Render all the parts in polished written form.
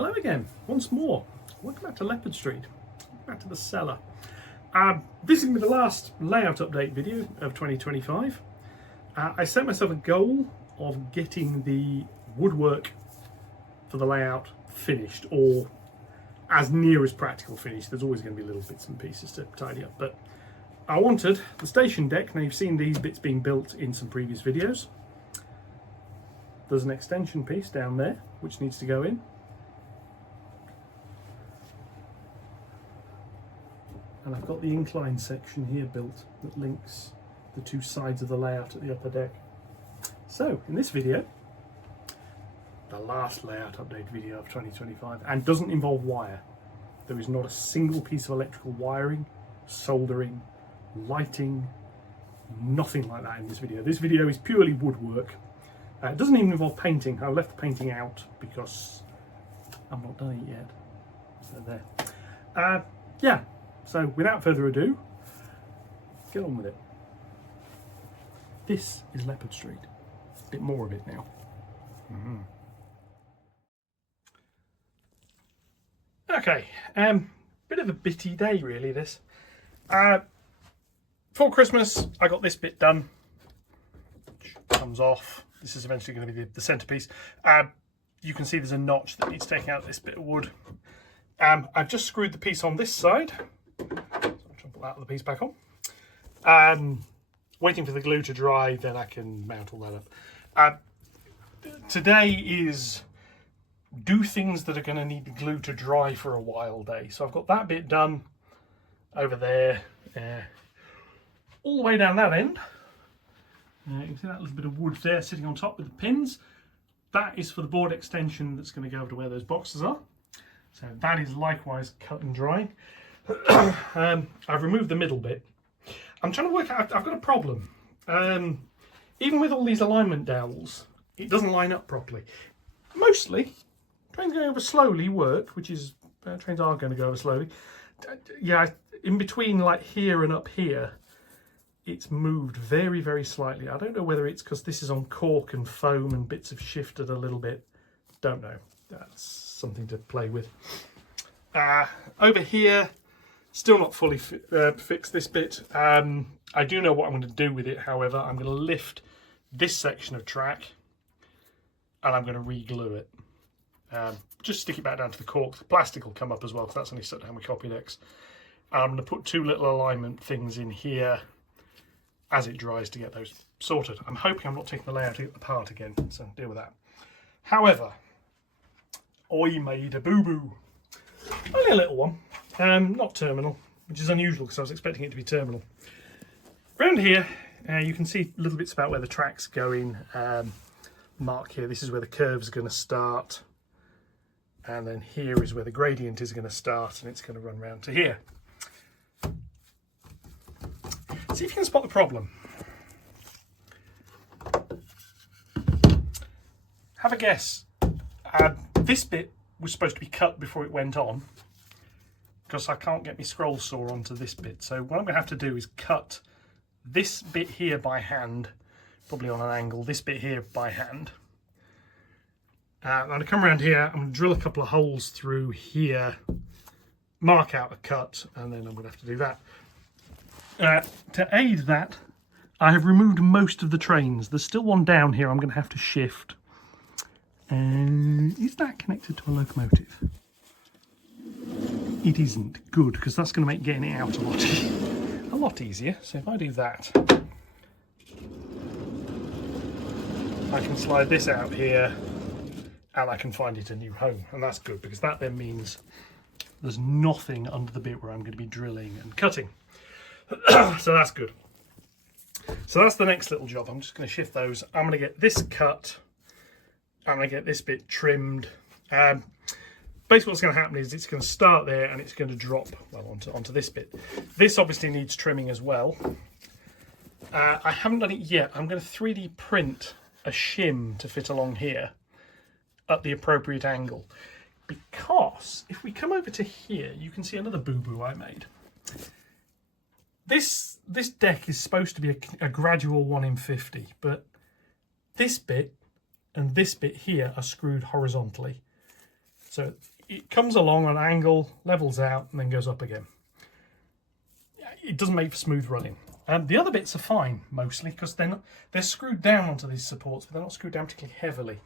Hello again, once more. Welcome back to Leopard Street. Back to the cellar. This is going to be the last layout update video of 2025. I set myself a goal of getting the woodwork for the layout finished, or as near as practical finished. There's always going to be little bits and pieces to tidy up, but I wanted the station deck. Now you've seen these bits being built in some previous videos. There's an extension piece down there which needs to go in. And I've got the incline section here built that links the two sides of the layout at the upper deck. So in this video, the last layout update video of 2025, and doesn't involve wire. There is not a single piece of electrical wiring, soldering, lighting, nothing like that in this video. This video is purely woodwork. It doesn't even involve painting. I left the painting out because I'm not done it yet. So there. Yeah. So without further ado, get on with it. This is Leopard Street. A bit more of it now. Okay, bit of a bitty day really this. For Christmas I got this bit done, which comes off. This is eventually going to be the centerpiece. You can see there's a notch that needs taking out this bit of wood. I've just screwed the piece on this side. So I'll put that other piece back on. Waiting for the glue to dry, then I can mount all that up. Today is do things that are going to need the glue to dry for a while day. So I've got that bit done over there, all the way down that end. You can see that little bit of wood there sitting on top with the pins. That is for the board extension that's going to go over to where those boxes are. So that is likewise cut and drying. I've removed the middle bit. I'm trying to work out, I've got a problem. Even with all these alignment dowels, it doesn't line up properly. Mostly, trains going over slowly work, which is, trains are going to go over slowly. Yeah, in between like here and up here, it's moved very, very slightly. I don't know whether it's because this is on cork and foam and bits have shifted a little bit. Don't know. That's something to play with. Over here, still not fully fixed this bit. I do know what I'm going to do with it, however. I'm going to lift this section of track and I'm going to re-glue it. Just stick it back down to the cork. The plastic will come up as well because that's only stuck down with copy decks. And I'm going to put two little alignment things in here as it dries to get those sorted. I'm hoping I'm not taking the layout apart again, so deal with that. However, I made a boo-boo. Only a little one, not terminal, which is unusual because I was expecting it to be terminal. Around here, you can see little bits about where the track's going. Mark here, this is where the curve's going to start. And then here is where the gradient is going to start, and it's going to run round to here. See if you can spot the problem. Have a guess. This bit was supposed to be cut before it went on, because I can't get my scroll saw onto this bit. So what I'm going to have to do is cut this bit here by hand, probably on an angle, this bit here by hand. I'm going to come around here, I'm going to drill a couple of holes through here, mark out a cut, and then I'm going to have to do that. To aid that, I have removed most of the trains. There's still one down here I'm going to have to shift. Is that connected to a locomotive? It isn't. Good, because that's going to make getting it out a lot easier. So if I do that, I can slide this out here and I can find it a new home. And that's good, because that then means there's nothing under the bit where I'm going to be drilling and cutting. So that's good. So that's the next little job. I'm just going to shift those. I'm going to get this cut. I'm going to get this bit trimmed. Basically what's going to happen is it's going to start there and it's going to drop well onto this bit. This obviously needs trimming as well. I haven't done it yet. I'm going to 3D print a shim to fit along here at the appropriate angle. Because if we come over to here, you can see another boo-boo I made. This deck is supposed to be a gradual 1 in 50, but this bit and this bit here are screwed horizontally. So it comes along on an angle, levels out, and then goes up again. It doesn't make for smooth running. The other bits are fine, mostly, because they're screwed down onto these supports, but they're not screwed down particularly heavily.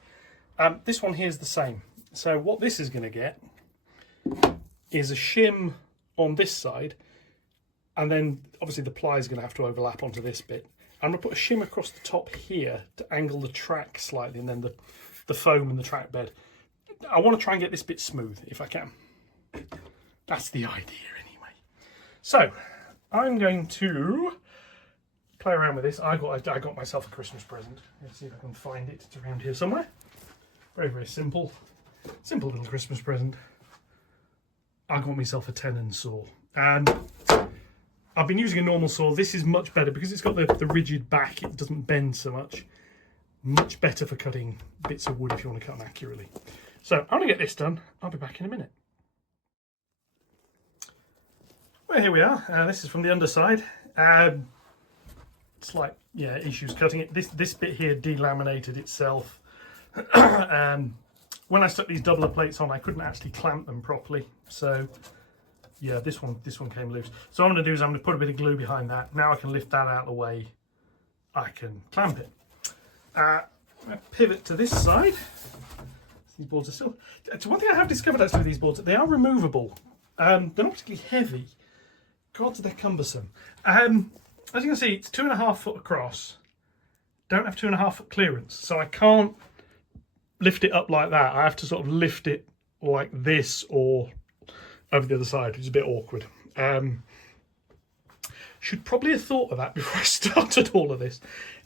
This one here is the same. So what this is going to get is a shim on this side, and then obviously the ply is going to have to overlap onto this bit. I'm going to put a shim across the top here to angle the track slightly, and then the foam and the track bed. I want to try and get this bit smooth if I can. That's the idea anyway. So I'm going to play around with this. I got myself a Christmas present. Let's see if I can find it. It's around here somewhere. Very, very simple. Simple little Christmas present. I got myself a tenon saw. And I've been using a normal saw. This is much better because it's got the rigid back. It doesn't bend so much. Much better for cutting bits of wood if you want to cut them accurately. So I'm going to get this done. I'll be back in a minute. Well, here we are. This is from the underside. Slight issues cutting it. This bit here delaminated itself. When I stuck these doubler plates on, I couldn't actually clamp them properly. So yeah, this one came loose. So what I'm going to do is I'm going to put a bit of glue behind that. Now I can lift that out of the way. I can clamp it. I'm going to pivot to this side. These boards are still... One thing I have discovered actually with these boards, they are removable. They're not particularly heavy. God, they're cumbersome. As you can see, it's 2.5 foot across. Don't have 2.5 foot clearance, so I can't lift it up like that. I have to sort of lift it like this or over the other side, which is a bit awkward. Should probably have thought of that before I started all of this.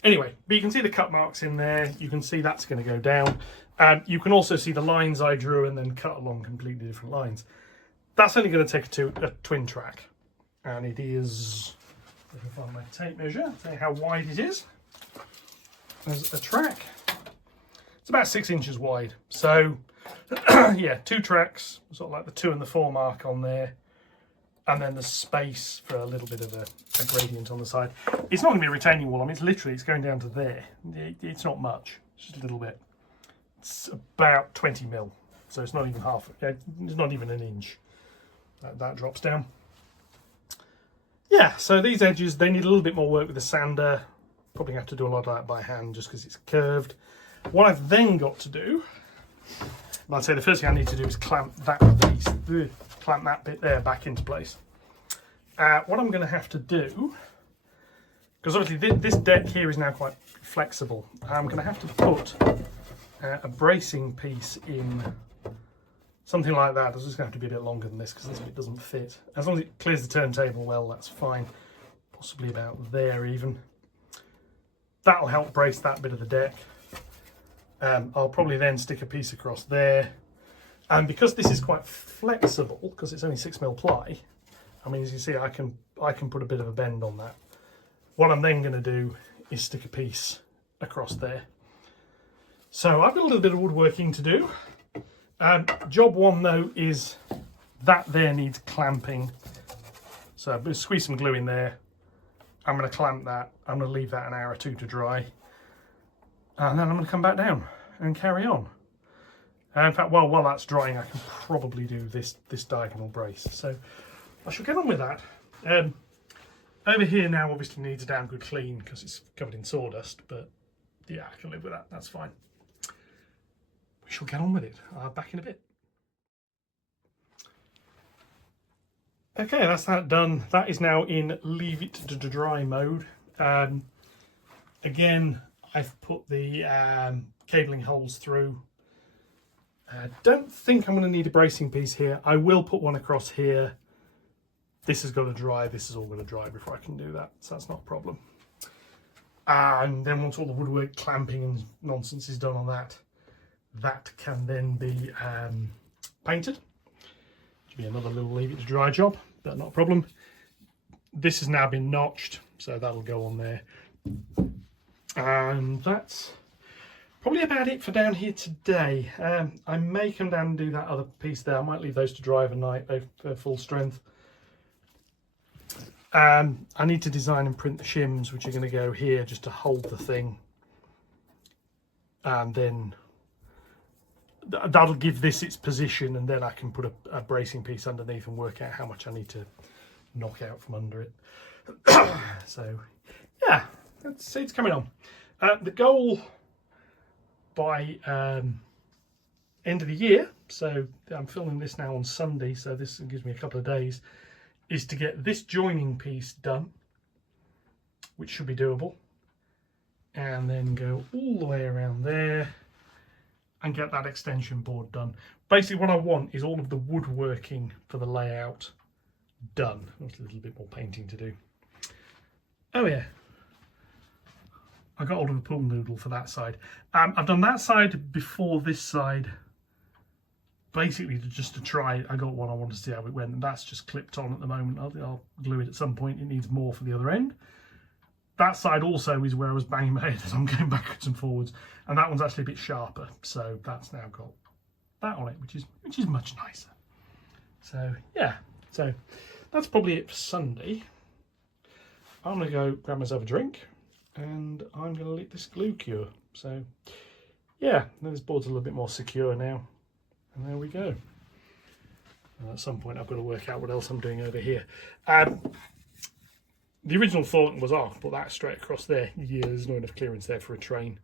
Anyway, but you can see the cut marks in there. You can see that's going to go down. You can also see the lines I drew and then cut along completely different lines. That's only going to take a twin track. And it is, if I find my tape measure, tell you how wide it is. There's a track. It's about 6 inches wide. So, yeah, 2 tracks, sort of like the 2 and the 4 mark on there. And then the space for a little bit of a gradient on the side. It's not going to be a retaining wall. I mean, it's going down to there. It's not much. It's just a little bit. It's about 20 mil. So it's not even half. It's not even an inch. That drops down. Yeah, so these edges, they need a little bit more work with the sander. Probably have to do a lot of that by hand just because it's curved. What I've then got to do, I'd say the first thing I need to do is clamp that bit there back into place. What I'm going to have to do, because obviously this deck here is now quite flexible, I'm going to have to put a bracing piece in, something like that. It's just going to have to be a bit longer than this because this bit doesn't fit. As long as it clears the turntable well, that's fine. Possibly about there even. That'll help brace that bit of the deck. I'll probably then stick a piece across there. And because this is quite flexible, because it's only 6mm ply, I mean, as you see, I can put a bit of a bend on that. What I'm then going to do is stick a piece across there. So I've got a little bit of woodworking to do. Job one though is that there needs clamping. So I'm going to squeeze some glue in there. I'm going to clamp that. I'm going to leave that an hour or 2 to dry. And then I'm going to come back down and carry on. In fact, while that's drying, I can probably do this diagonal brace. So I shall get on with that. Over here now obviously needs a damn good clean because it's covered in sawdust, but yeah, I can live with that. That's fine. We shall get on with it. Back in a bit. Okay, that's that done. That is now in leave it to dry mode. Again, I've put the cabling holes through. Don't think I'm going to need a bracing piece here. I will put one across here. This has got to dry. This is all going to dry before I can do that, so that's not a problem. And then once all the woodwork clamping and nonsense is done on that, that can then be painted. Should be another little leave it to dry job, but not a problem. This has now been notched, so that'll go on there. And that's probably about it for down here today. I may come down and do that other piece there. I might leave those to dry overnight. They're full strength. I need to design and print the shims, which are going to go here just to hold the thing. And then that'll give this its position, and then I can put a bracing piece underneath and work out how much I need to knock out from under it. So yeah, it's coming on. The goal by end of the year, so I'm filming this now on Sunday, so this gives me a couple of days, is to get this joining piece done, which should be doable, and then go all the way around there and get that extension board done. Basically what I want is all of the woodworking for the layout done. There's a little bit more painting to do. Oh yeah, I got hold of a pool noodle for that side. I've done that side before this side, basically just to try. I got one, I wanted to see how it went, and that's just clipped on at the moment. I'll glue it at some point. It needs more for the other end. That side also is where I was banging my head as I'm going backwards and forwards, and that one's actually a bit sharper, so that's now got that on it, which is much nicer. So yeah, so that's probably it for Sunday. I'm gonna go grab myself a drink, and I'm gonna let this glue cure. So yeah, this board's a little bit more secure now, and there we go. And at some point I've got to work out what else I'm doing over here. The original thought was, oh, put that straight across there. Yeah, there's not enough clearance there for a train.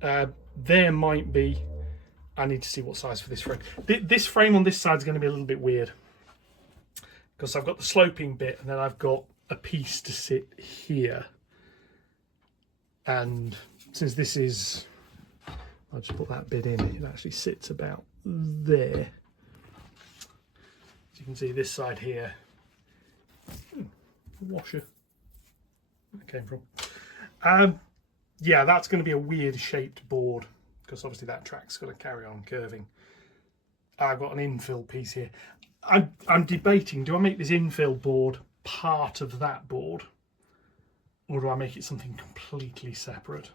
There might be. I need to see what size for this frame. This frame on this side is going to be a little bit weird, because I've got the sloping bit, and then I've got a piece to sit here. And since this is, I'll just put that bit in, it actually sits about there. As you can see, this side here, washer that came from. Yeah, that's going to be a weird shaped board, because obviously that track's got to carry on curving. I've got an infill piece here. I'm debating, do I make this infill board part of that board, or do I make it something completely separate,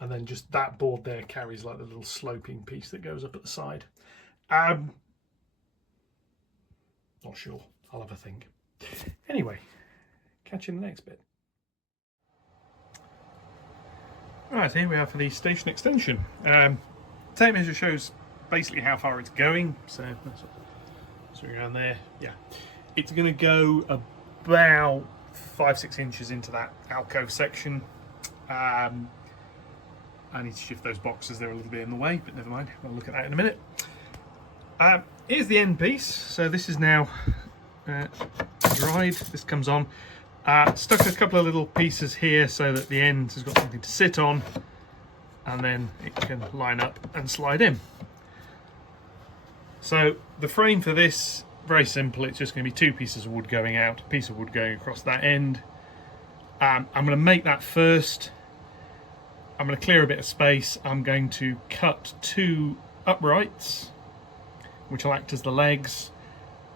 and then just that board there carries like the little sloping piece that goes up at the side? Not sure. I'll have a think. Anyway, catch you in the next bit. Right, here we are for the station extension. Tape measure shows basically how far it's going, so that's around there. Yeah, it's going to go about 5-6 inches into that alcove section. I need to shift those boxes, they're a little bit in the way, but never mind, we'll look at that in a minute. Here's the end piece. So this is now dried. This comes on. Stuck a couple of little pieces here so that the end has got something to sit on, and then it can line up and slide in. So the frame for this, very simple. It's just going to be 2 pieces of wood going out, a piece of wood going across that end. I'm going to make that first. I'm going to clear a bit of space. I'm going to cut 2 uprights, which will act as the legs.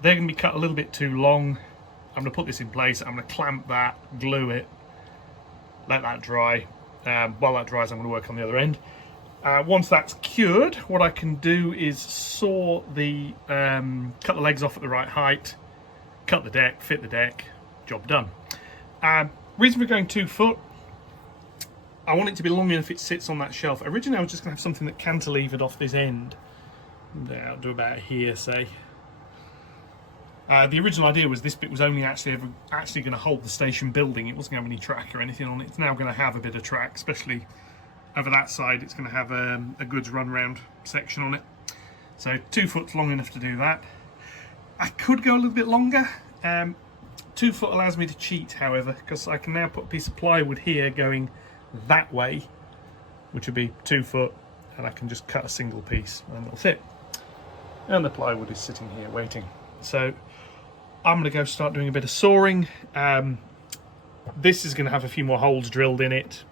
They're going to be cut a little bit too long. I'm going to put this in place. I'm going to clamp that, glue it, let that dry. While that dries, I'm going to work on the other end. Once that's cured, what I can do is saw the cut the legs off at the right height, cut the deck, fit the deck, job done. Reason for going 2 foot, I want it to be long enough it sits on that shelf. Originally I was just going to have something that cantilevered off this end. I'll do about here, say. The original idea was this bit was only actually going to hold the station building. It wasn't going to have any track or anything on it. It's now going to have a bit of track, especially over that side. It's going to have a goods run round section on it. So 2 foot's long enough to do that. I could go a little bit longer. 2 foot allows me to cheat, however, because I can now put a piece of plywood here going that way, which would be 2 foot, and I can just cut a single piece and it'll fit. And the plywood is sitting here waiting. So I'm going to go start doing a bit of sawing. This is going to have a few more holes drilled in it,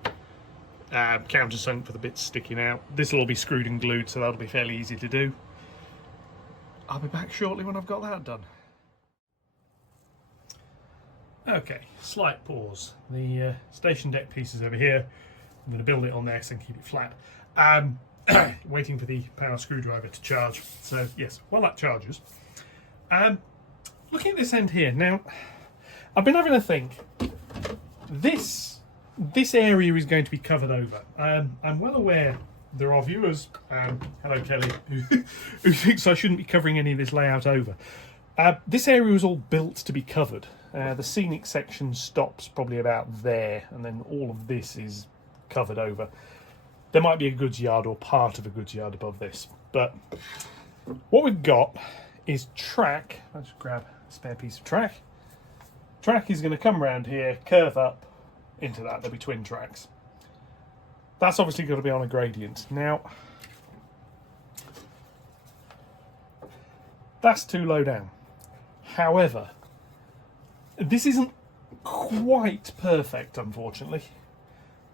countersunk for the bits sticking out. This will all be screwed and glued, so that'll be fairly easy to do. I'll be back shortly when I've got that done. Okay, slight pause. The station deck piece is over here. I'm going to build it on there so I can keep it flat. Waiting for the power screwdriver to charge. So yes, while that charges, looking at this end here now, I've been having a think. This area is going to be covered over. I'm well aware there are viewers, hello Kelly, who thinks I shouldn't be covering any of this layout over. This area was all built to be covered. The scenic section stops probably about there, and then all of this is covered over. There might be a goods yard or part of a goods yard above this, but what we've got is track. I'll just grab a spare piece of track. Track is going to come around here, curve up into that. There'll be twin tracks. That's obviously got to be on a gradient. Now, that's too low down. However, this isn't quite perfect, unfortunately.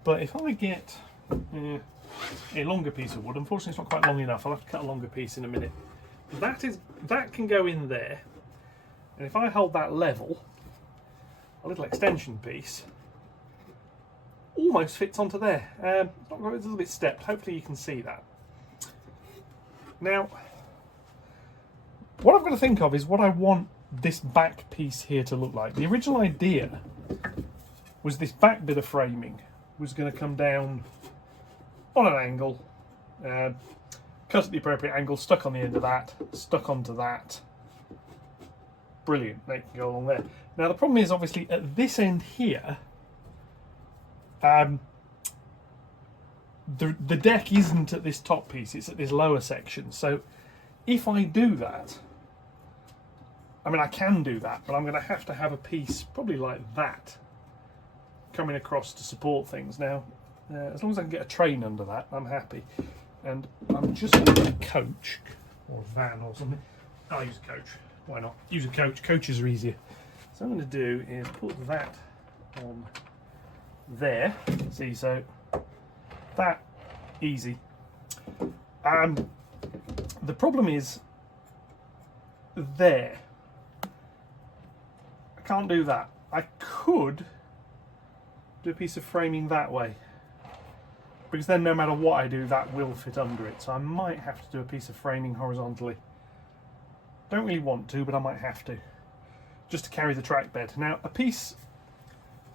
But if I get a longer piece of wood, unfortunately it's not quite long enough. I'll have to cut a longer piece in a minute. That can go in there, and if I hold that level, a little extension piece almost fits onto there. It's a little bit stepped. Hopefully you can see that. Now, what I've got to think of is what I want this back piece here to look like. The original idea was this back bit of framing was going to come down on an angle, cut at the appropriate angle, stuck on the end of that, stuck onto that. Brilliant, they can go along there. Now the problem is obviously at this end here, the deck isn't at this top piece, it's at this lower section. So if I do that, I mean I can do that, but I'm going to have a piece probably like that coming across to support things. Now as long as I can get a train under that, I'm happy. And I'm just going to use a coach or a van or something. I'll use a coach, why not? Use a coach, coaches are easier. So what I'm going to do is put that on there. See, so that easy. The problem is there. I can't do that. I could do a piece of framing that way, because then no matter what I do, that will fit under it. So I might have to do a piece of framing horizontally. Don't really want to, but I might have to, just to carry the track bed. Now a piece,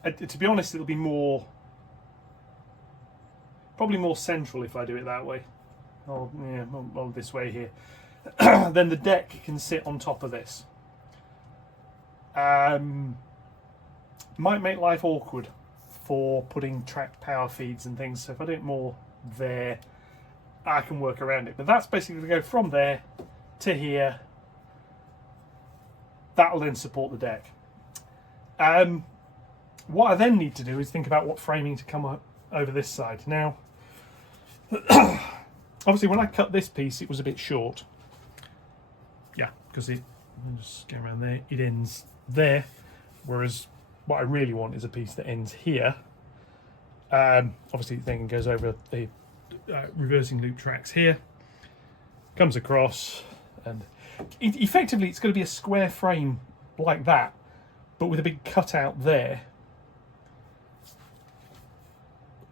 to be honest, it'll be probably more central if I do it that way. Oh yeah, well this way here. Then the deck can sit on top of this. Might make life awkward for putting track power feeds and things, so if I do it more there, I can work around it. But that's basically going to go from there to here. That'll then support the deck. What I then need to do is think about what framing to come up over this side. Now, obviously when I cut this piece, it was a bit short. Yeah, because it, just go around there, it ends there, whereas what I really want is a piece that ends here. Obviously it then goes over the reversing loop tracks here, comes across, and effectively it's going to be a square frame like that, but with a big cutout there,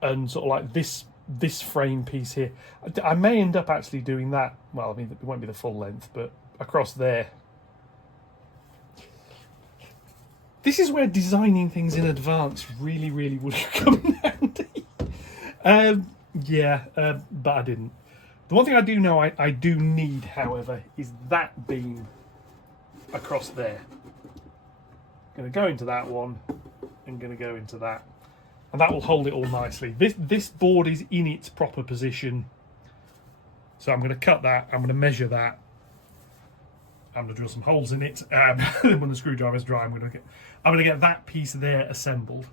and sort of like this frame piece here. I may end up actually doing that. Well, I mean it won't be the full length, but across there. This is where designing things in advance really would come in handy. But I didn't. The one thing I do know I do need, however, is that beam across there. Going to go into that one and going to go into that. And that will hold it all nicely. This board is in its proper position. So I'm going to cut that, I'm going to measure that. I'm going to drill some holes in it. Then when the screwdriver's dry, I'm going to get that piece there assembled.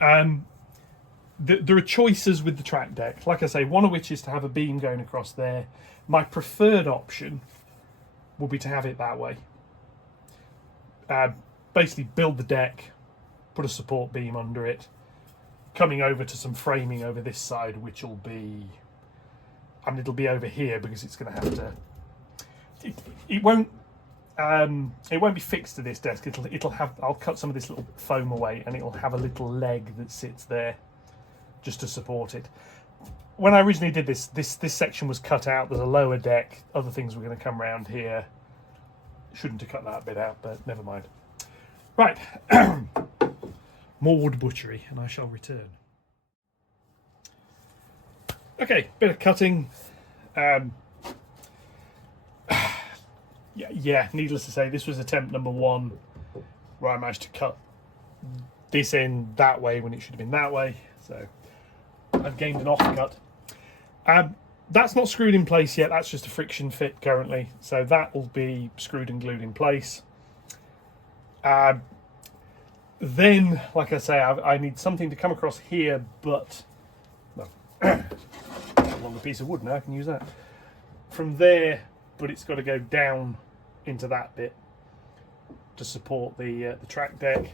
There are choices with the track deck. Like I say, one of which is to have a beam going across there. My preferred option would be to have it that way. Basically build the deck, put a support beam under it, coming over to some framing over this side, which will be, I mean, it'll be over here because it's going to have to. It won't be fixed to this desk. It'll have. I'll cut some of this little foam away, and it'll have a little leg that sits there, just to support it. When I originally did this section was cut out. There's a lower deck. Other things were going to come around here. Shouldn't have cut that bit out, but never mind. Right, more wood butchery, and I shall return. Okay, bit of cutting. Yeah, needless to say, this was attempt number 1 where I managed to cut this end that way when it should have been that way. So I've gained an offcut. That's not screwed in place yet. That's just a friction fit currently. So that will be screwed and glued in place. Then, like I say, I need something to come across here, but well, along a piece of wood now. I can use that from there, but it's got to go down into that bit to support the track deck.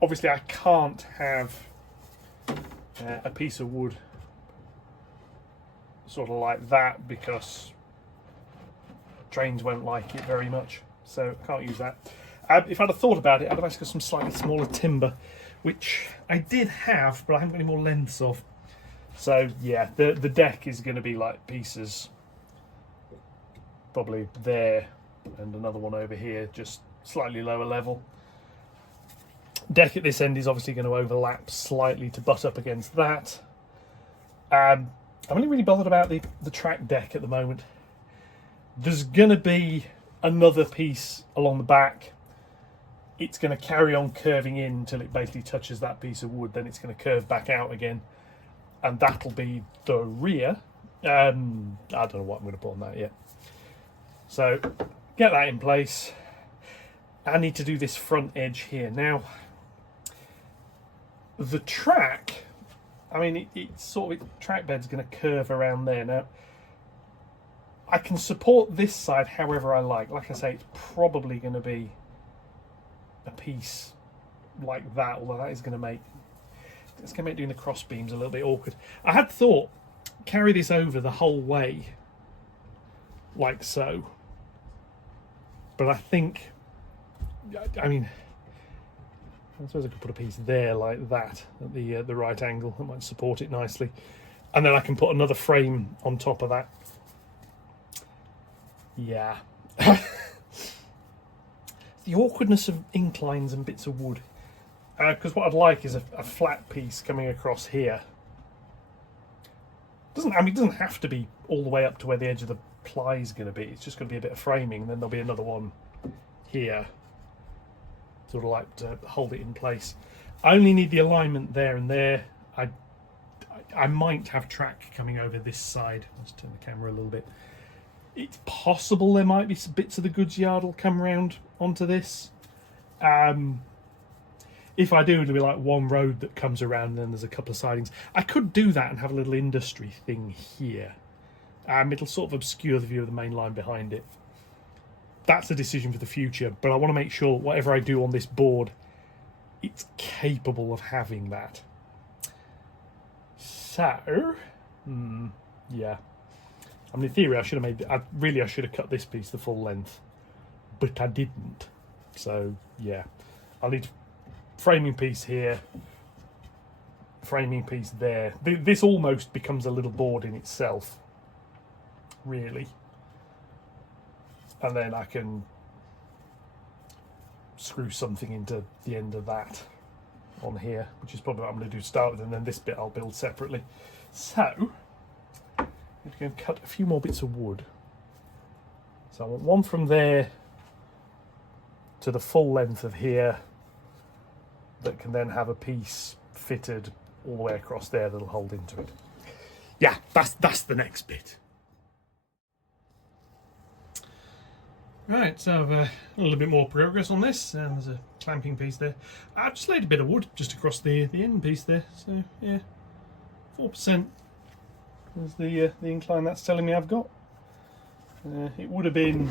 Obviously, I can't have a piece of wood sort of like that because trains won't like it very much, so I can't use that. If I'd have thought about it, I'd have asked for some slightly smaller timber, which I did have, but I haven't got any more lengths of. So yeah, the deck is going to be like pieces probably there and another one over here, just slightly lower level. Deck at this end is obviously going to overlap slightly to butt up against that. I'm only really bothered about the track deck at the moment. There's going to be another piece along the back. It's going to carry on curving in until it basically touches that piece of wood. Then it's going to curve back out again. And that'll be the rear. I don't know what I'm going to put on that yet. So, get that in place. I need to do this front edge here. Now, the track, I mean, it's sort of, track bed's going to curve around there. Now, I can support this side however I like. Like I say, it's probably going to be a piece like that, although that is going to make doing the cross beams a little bit awkward. I had thought carry this over the whole way like so, but I think, I mean, I suppose I could put a piece there like that at the right angle. That might support it nicely, and then I can put another frame on top of that. Yeah. The awkwardness of inclines and bits of wood. Because what I'd like is a flat piece coming across here. It doesn't have to be all the way up to where the edge of the ply is going to be. It's just going to be a bit of framing, and then there'll be another one here, sort of like to hold it in place. I only need the alignment there and there. I might have track coming over this side. Let's turn the camera a little bit. It's possible there might be some bits of the goods yard will come around onto this. If I do, it'll be like one road that comes around and then there's a couple of sidings. I could do that and have a little industry thing here. It'll sort of obscure the view of the main line behind it. That's a decision for the future, but I want to make sure whatever I do on this board, it's capable of having that. So, yeah. I mean, in theory, I should have cut this piece the full length, but I didn't. So, yeah. I'll need framing piece here, framing piece there. This almost becomes a little board in itself, really. And then I can screw something into the end of that on here, which is probably what I'm going to do to start with, and then this bit I'll build separately. So, I'm going to cut a few more bits of wood. So I want one from there to the full length of here that can then have a piece fitted all the way across there that'll hold into it. Yeah, that's the next bit. Right, so a little bit more progress on this. There's a clamping piece there. I've just laid a bit of wood just across the end piece there. So yeah, 4% is the incline that's telling me I've got. It would have been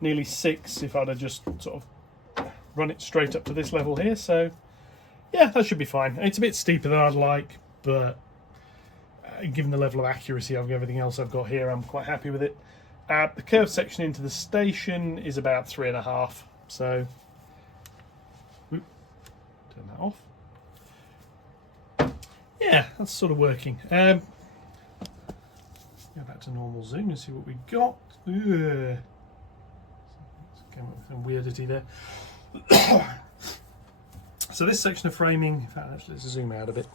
nearly 6 if I'd have just sort of run it straight up to this level here. So yeah, that should be fine. It's a bit steeper than I'd like, but given the level of accuracy of everything else I've got here, I'm quite happy with it. The curved section into the station is about 3.5. So turn that off. Yeah, that's sort of working. Go back to normal zoom and see what we got. Ugh. Came up with some weirdity there. So this section of framing, in fact, let's zoom out a bit.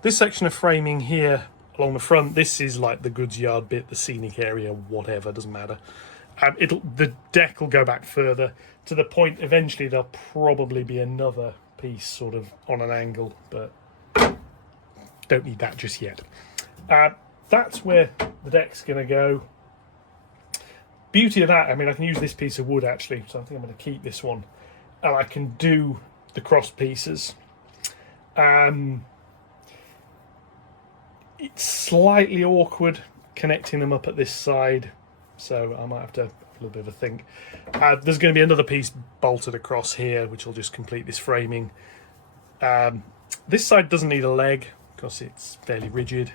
This section of framing here along the front. This is like the goods yard bit, the scenic area, whatever, doesn't matter. The deck will go back further to the point eventually there'll probably be another piece sort of on an angle, but don't need that just yet. That's where the deck's going to go. Beauty of that, I mean, I can use this piece of wood actually, so I think I'm going to keep this one, and I can do the cross pieces. It's slightly awkward connecting them up at this side, so I might have to have a little bit of a think. There's going to be another piece bolted across here which will just complete this framing. This side doesn't need a leg because it's fairly rigid.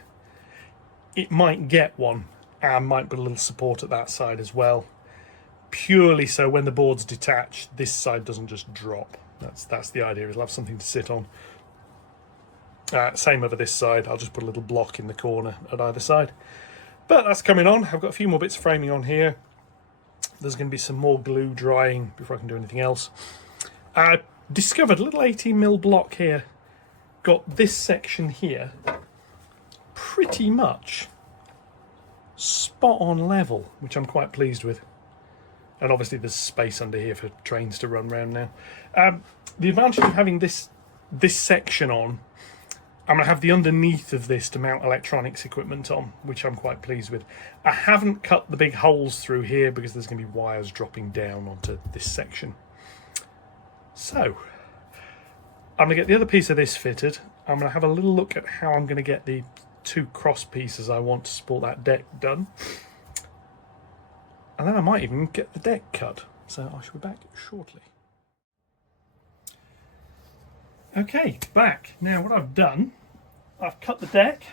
It might get one, and might put a little support at that side as well, purely so when the board's detached this side doesn't just drop. That's the idea, it'll have something to sit on. Same over this side, I'll just put a little block in the corner at either side. But that's coming on. I've got a few more bits of framing on here. There's going to be some more glue drying before I can do anything else. I discovered a little 18mm block here. Got this section here pretty much spot on level, which I'm quite pleased with. And obviously there's space under here for trains to run around now. The advantage of having this section on, I'm going to have the underneath of this to mount electronics equipment on, which I'm quite pleased with. I haven't cut the big holes through here because there's going to be wires dropping down onto this section. So, I'm going to get the other piece of this fitted. I'm going to have a little look at how I'm going to get the two cross pieces I want to support that deck done. And then I might even get the deck cut. So I shall be back shortly. Okay, back. Now what I've done, I've cut the deck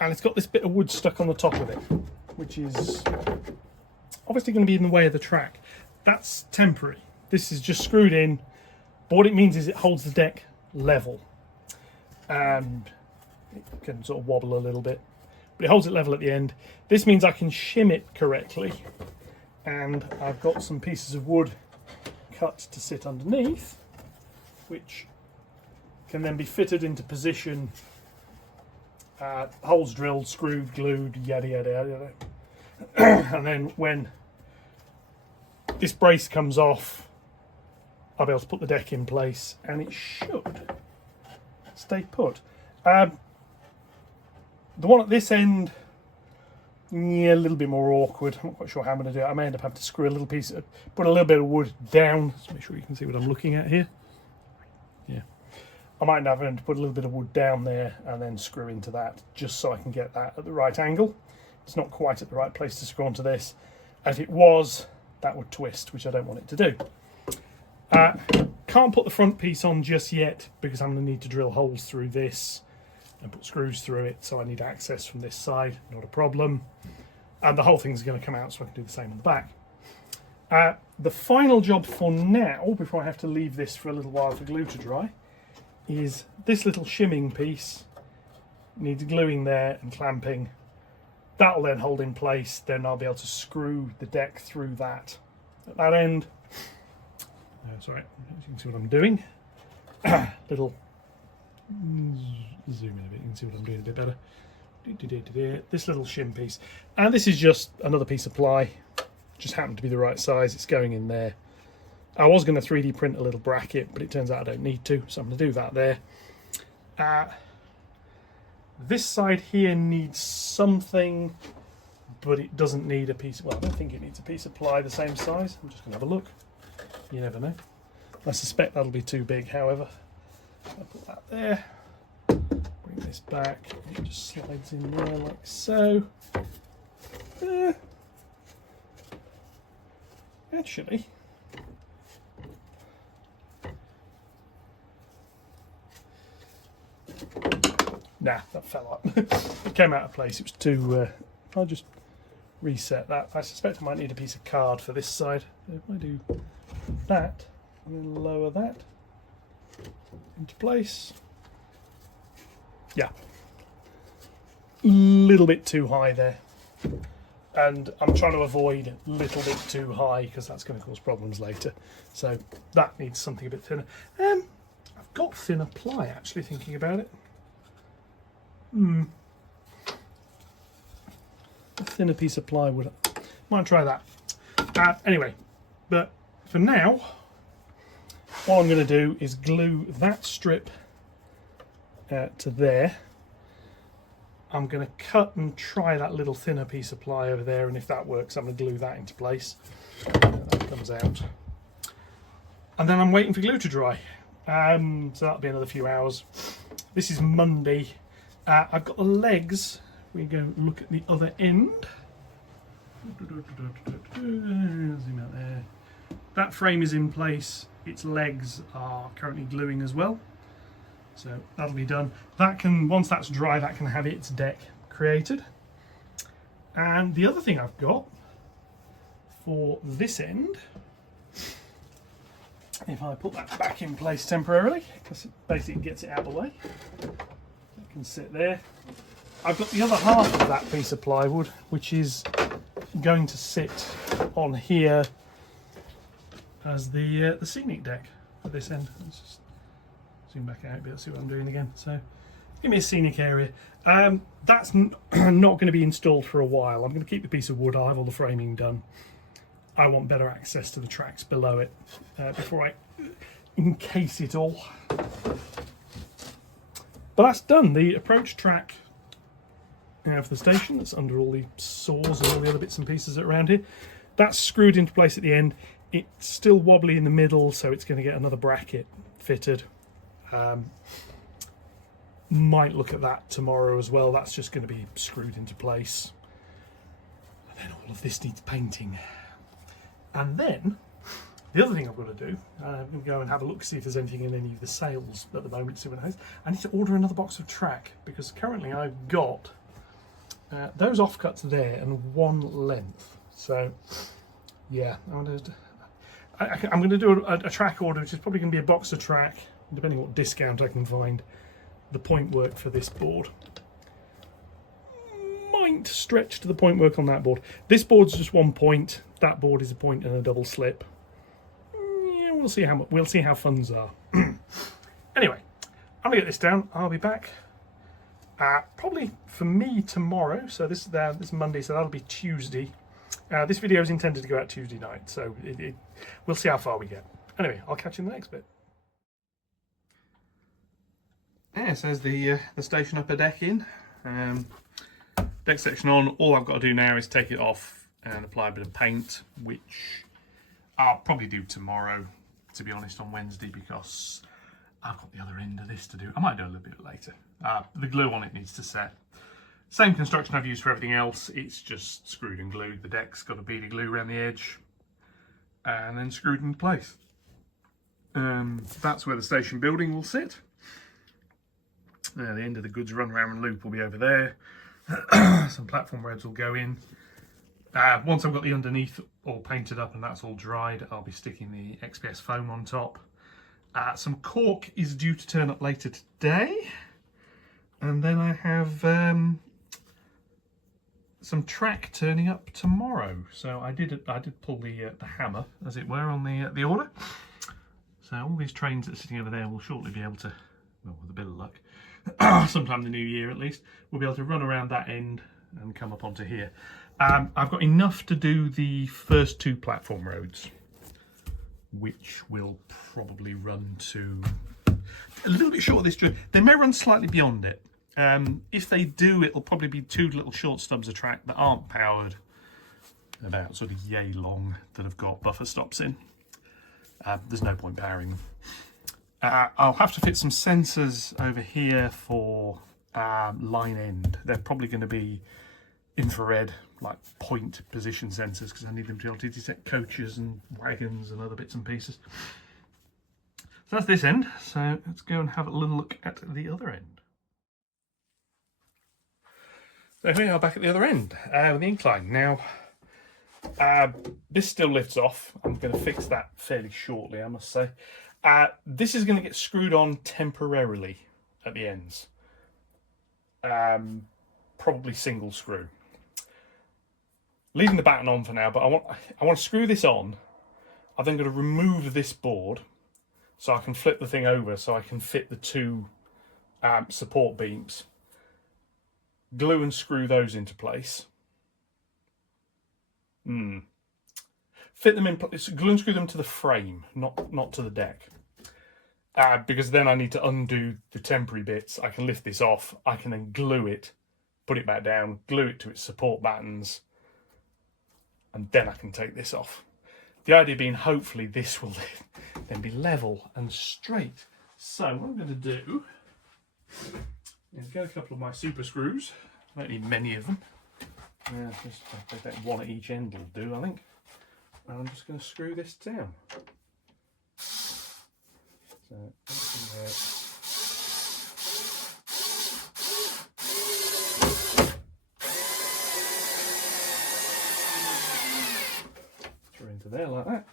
and it's got this bit of wood stuck on the top of it, which is obviously going to be in the way of the track. That's temporary. This is just screwed in, but what it means is it holds the deck level. And it can sort of wobble a little bit, but it holds it level at the end. This means I can shim it correctly, and I've got some pieces of wood cut to sit underneath, which can then be fitted into position, holes drilled, screwed, glued, yada yada yada. And then when this brace comes off, I'll be able to put the deck in place, and it should stay put. The one at this end, yeah, a little bit more awkward. I'm not quite sure how I'm going to do it. I may end up having to screw a little piece, put a little bit of wood down. Let's make sure you can see what I'm looking at here. Yeah, I might have to put a little bit of wood down there and then screw into that, just so I can get that at the right angle. It's not quite at the right place to screw onto this. And if it was, that would twist, which I don't want it to do. Can't put the front piece on just yet because I'm going to need to drill holes through this and put screws through it, so I need access from this side, not a problem. And the whole thing's going to come out so I can do the same on the back. The final job for now, before I have to leave this for a little while for glue to dry, is this little shimming piece. Needs gluing there and clamping. That'll then hold in place, then I'll be able to screw the deck through that. At that end, sorry, you can see what I'm doing. Little zoom in a bit, you can see what I'm doing a bit better. This little shim piece, and this is just another piece of ply, just happened to be the right size. It's going in there. I was going to 3D print a little bracket, but it turns out I don't need to, so I'm going to do that there. This side here needs something, but it doesn't need a piece of, well, I don't think it needs a piece of ply the same size. I'm just going to have a look. You never know. I suspect that'll be too big, however. I'll put that there. Bring this back. It just slides in there like so. Actually, nah, that fell up. It came out of place. It was too. I'll just reset that. I suspect I might need a piece of card for this side. If I do that and then lower that into place. Yeah, little bit too high there, and I'm trying to avoid a little bit too high because that's going to cause problems later. So that needs something a bit thinner. I've got thinner ply actually, thinking about it. thinner piece of plywood. Might try that. Anyway, but for now, what I'm going to do is glue that strip to there. I'm going to cut and try that little thinner piece of ply over there, and if that works, I'm going to glue that into place. That comes out. And then I'm waiting for glue to dry. So that'll be another few hours. This is Monday. I've got the legs. We go look at the other end. Zoom out there. That frame is in place. Its legs are currently gluing as well. So that'll be done. That can, once that's dry, that can have its deck created. And the other thing I've got for this end, if I put that back in place temporarily, because it basically gets it out of the way, it can sit there. I've got the other half of that piece of plywood, which is going to sit on here as the scenic deck for this end. Let's just zoom back out a bit, see what I'm doing again. So give me a scenic area. That's not going to be installed for a while. I'm going to keep the piece of wood. I'll have all the framing done. I want better access to the tracks below it before I encase it all. But that's done. The approach track for the station, that's under all the saws and all the other bits and pieces that are around here. That's screwed into place at the end. It's still wobbly in the middle, so it's going to get another bracket fitted. Might look at that tomorrow as well. That's just going to be screwed into place. And then all of this needs painting. And then the other thing I've got to do, I'm going to go and have a look, see if there's anything in any of the sales at the moment. See what it has. I need to order another box of track, because currently I've got those offcuts there and one length. So yeah, I'm going to do a track order, which is probably going to be a box of track, depending on what discount I can find. The point work for this board might stretch to the point work on that board. This board's just one point. That board is a point and a double slip. Yeah, we'll see how funds are. Anyway, I'm gonna get this down. I'll be back probably for me tomorrow. So this is Monday, so that'll be Tuesday. This video is intended to go out Tuesday night, so we'll see how far we get. Anyway, I'll catch you in the next bit. Yeah, so there's the station upper deck in. Deck section on. All I've got to do now is take it off and apply a bit of paint, which I'll probably do tomorrow, to be honest, on Wednesday, because I've got the other end of this to do. I might do a little bit later. The glue on it needs to set. Same construction I've used for everything else. It's just screwed and glued. The deck's got a bead of glue around the edge and then screwed into place. That's where the station building will sit. The end of the goods run round loop will be over there. Some platform roads will go in. Once I've got the underneath all painted up and that's all dried, I'll be sticking the XPS foam on top. Some cork is due to turn up later today. And then I have some track turning up tomorrow. So I did pull the hammer, as it were, on the order. So all these trains that are sitting over there will shortly be able to, well, with a bit of luck, sometime in the new year at least, we'll be able to run around that end and come up onto here. I've got enough to do the first two platform roads, which will probably run to a little bit short of this joint. They may run slightly beyond it. If they do, it'll probably be two little short stubs of track that aren't powered, about sort of yay long, that have got buffer stops in. There's no point powering them. I'll have to fit some sensors over here for line end. They're probably going to be infrared, like point position sensors, because I need them to be able to detect coaches and wagons and other bits and pieces. So that's this end. So let's go and have a little look at the other end. So here we are back at the other end with the incline. Now, this still lifts off. I'm going to fix that fairly shortly, I must say. This is going to get screwed on temporarily at the ends. Probably single screw. Leaving the batten on for now, but I want to screw this on. I've then got to remove this board so I can flip the thing over so I can fit the two support beams. Glue and screw those into place. Fit them in, glue and screw them to the frame, not to the deck. Because then I need to undo the temporary bits. I can lift this off, I can then glue it, put it back down, glue it to its support battens, and then I can take this off. The idea being, hopefully this will then be level and straight. So what I'm going to do is get a couple of my super screws. I don't need many of them. Just about one at each end will do, I think. And I'm just going to screw this down. So, through into there like that.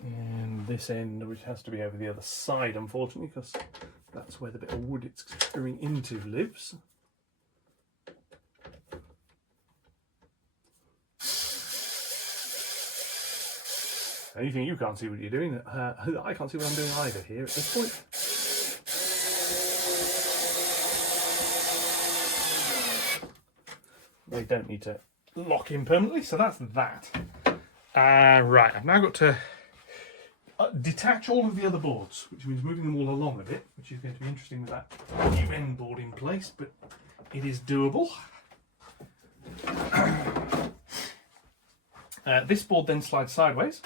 And this end, which has to be over the other side, unfortunately, because that's where the bit of wood it's screwing into lives. Anything you can't see what you're doing, I can't see what I'm doing either here at this point. They don't need to lock in permanently, so that's that. Right, I've now got to detach all of the other boards, which means moving them all along a bit, which is going to be interesting with that new end board in place, but it is doable. This board then slides sideways,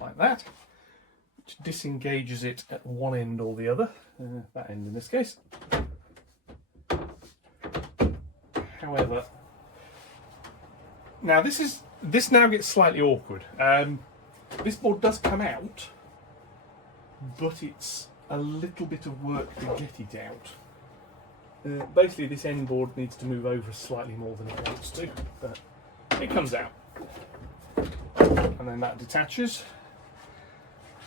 like that, which disengages it at one end or the other, that end in this case. However, now this now gets slightly awkward. This board does come out, but it's a little bit of work to get it out. Basically, this end board needs to move over slightly more than it wants to, but it comes out. And then that detaches.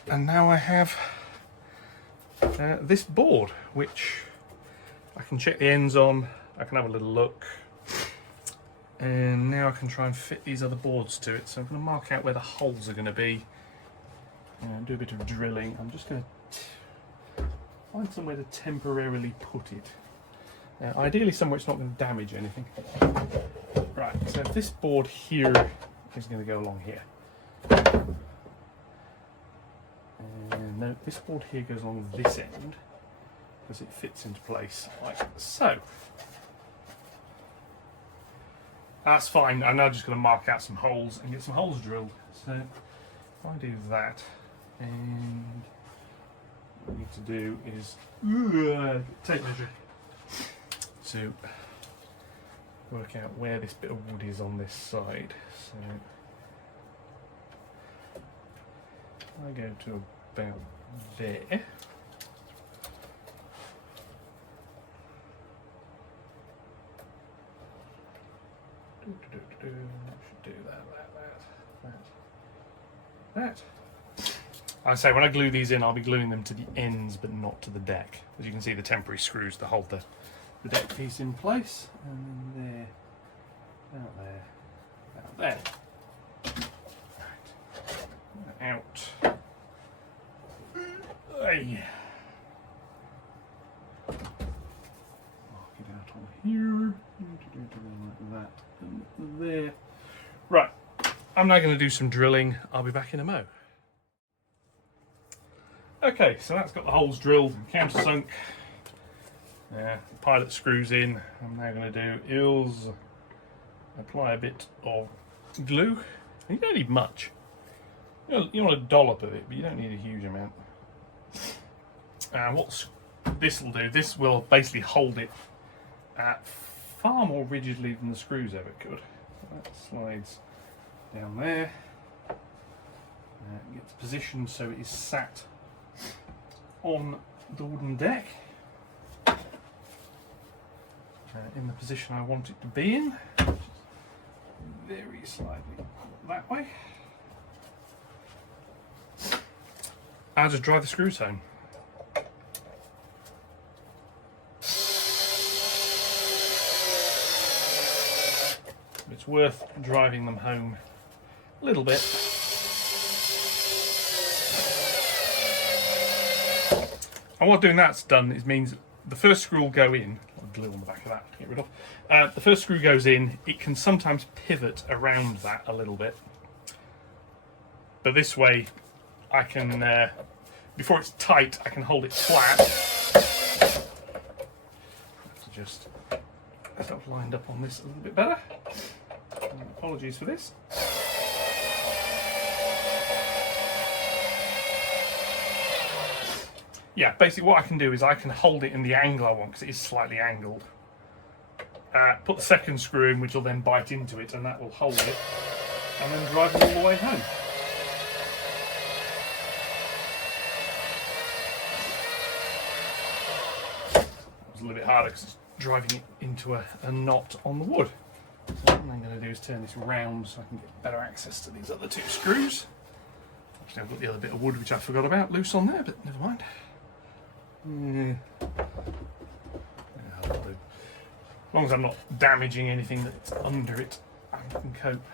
And now I have this board, which I can check the ends on, I can have a little look. And now I can try and fit these other boards to it. So I'm going to mark out where the holes are going to be and do a bit of drilling. I'm just going to find somewhere to temporarily put it. Ideally somewhere it's not going to damage anything. Right, so this board here is going to go along here. And no, this board here goes along this end because it fits into place like so. That's fine. I'm now just going to mark out some holes and get some holes drilled. So if I do that, and what I need to do is tape measure to work out where this bit of wood is on this side. So I go to about there. Should do that. I say when I glue these in, I'll be gluing them to the ends, but not to the deck. As you can see, the temporary screws to hold the deck piece in place, and then there, out there, out there, out. Hey. Mark it out on here. Like that and there. Right, I'm now going to do some drilling. I'll be back in a mo. Okay, so that's got the holes drilled and countersunk. The pilot screws in. I'm now going to do is apply a bit of glue. You don't need much. You want a dollop of it, but you don't need a huge amount. And what this will do, this will basically hold it far more rigidly than the screws ever could. That slides down there. Gets positioned so it is sat on the wooden deck in the position I want it to be in, which is very slightly that way. I'll just drive the screws home. It's worth driving them home a little bit. And what doing that's done is means the first screw will go in like glue on the back of that to get rid of. The first screw goes in. It can sometimes pivot around that a little bit, but this way I can, before it's tight, I can hold it flat. Just have lined up on this a little bit better. Apologies for this. Yeah, basically what I can do is I can hold it in the angle I want, because it is slightly angled. Put the second screw in, which will then bite into it, and that will hold it, and then drive it all the way home. It was a little bit harder because it's driving it into a knot on the wood. So what I'm going to do is turn this round so I can get better access to these other two screws. Actually, I've got the other bit of wood which I forgot about loose on there, but never mind. Yeah, that'll do. As long as I'm not damaging anything that's under it, I can cope.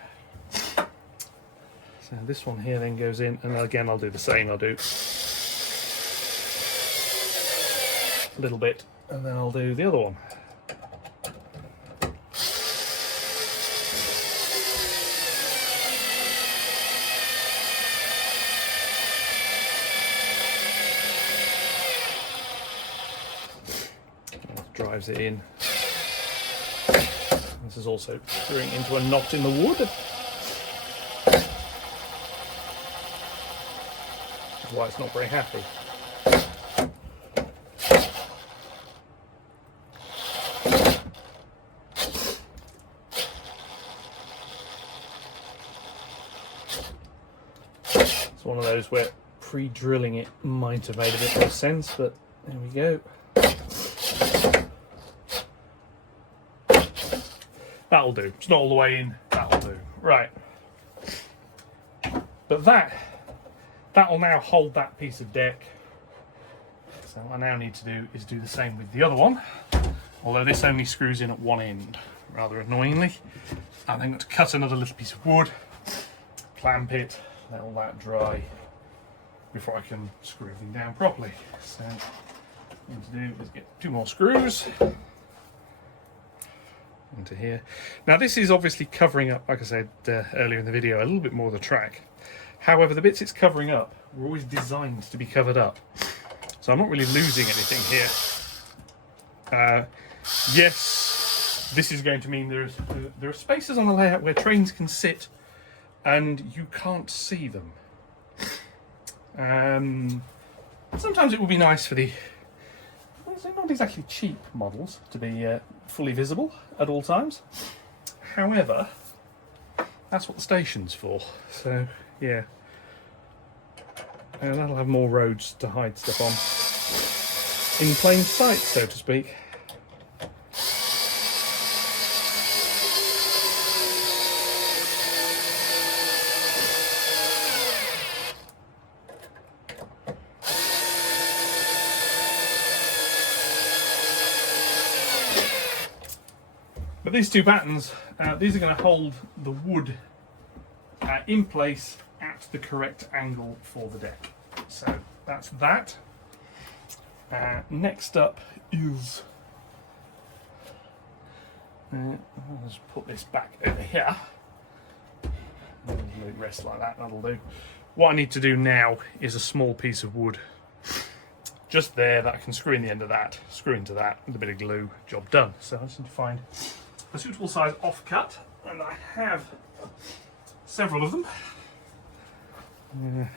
So this one here then goes in, and again I'll do the same. I'll do a little bit, and then I'll do the other one. Drives it in. This is also screwing into a knot in the wood. That's why it's not very happy. It's one of those where pre-drilling it might have made a bit more sense, but there we go. That'll do. It's not all the way in. That'll do. Right. But that will now hold that piece of deck. So what I now need to do is do the same with the other one. Although this only screws in at one end, rather annoyingly. I'm then going to cut another little piece of wood, clamp it, let all that dry before I can screw everything down properly. So what I need to do is get two more screws into here. Now this is obviously covering up, like I said earlier in the video, a little bit more of the track. However, the bits it's covering up were always designed to be covered up, so I'm not really losing anything here. Yes, this is going to mean there are spaces on the layout where trains can sit and you can't see them. Sometimes it would be nice for the not exactly cheap models to be fully visible at all times. However, that's what the station's for. So yeah, and that'll have more roads to hide stuff on in plain sight, so to speak. But these two patterns, these are going to hold the wood in place at the correct angle for the deck. So that's that. Next up is, I'll just put this back over here. Let it rest like that, that'll do. What I need to do now is a small piece of wood just there that I can screw in the end of that, screw into that with a bit of glue, job done. So I just need to find a suitable size offcut, and I have several of them. A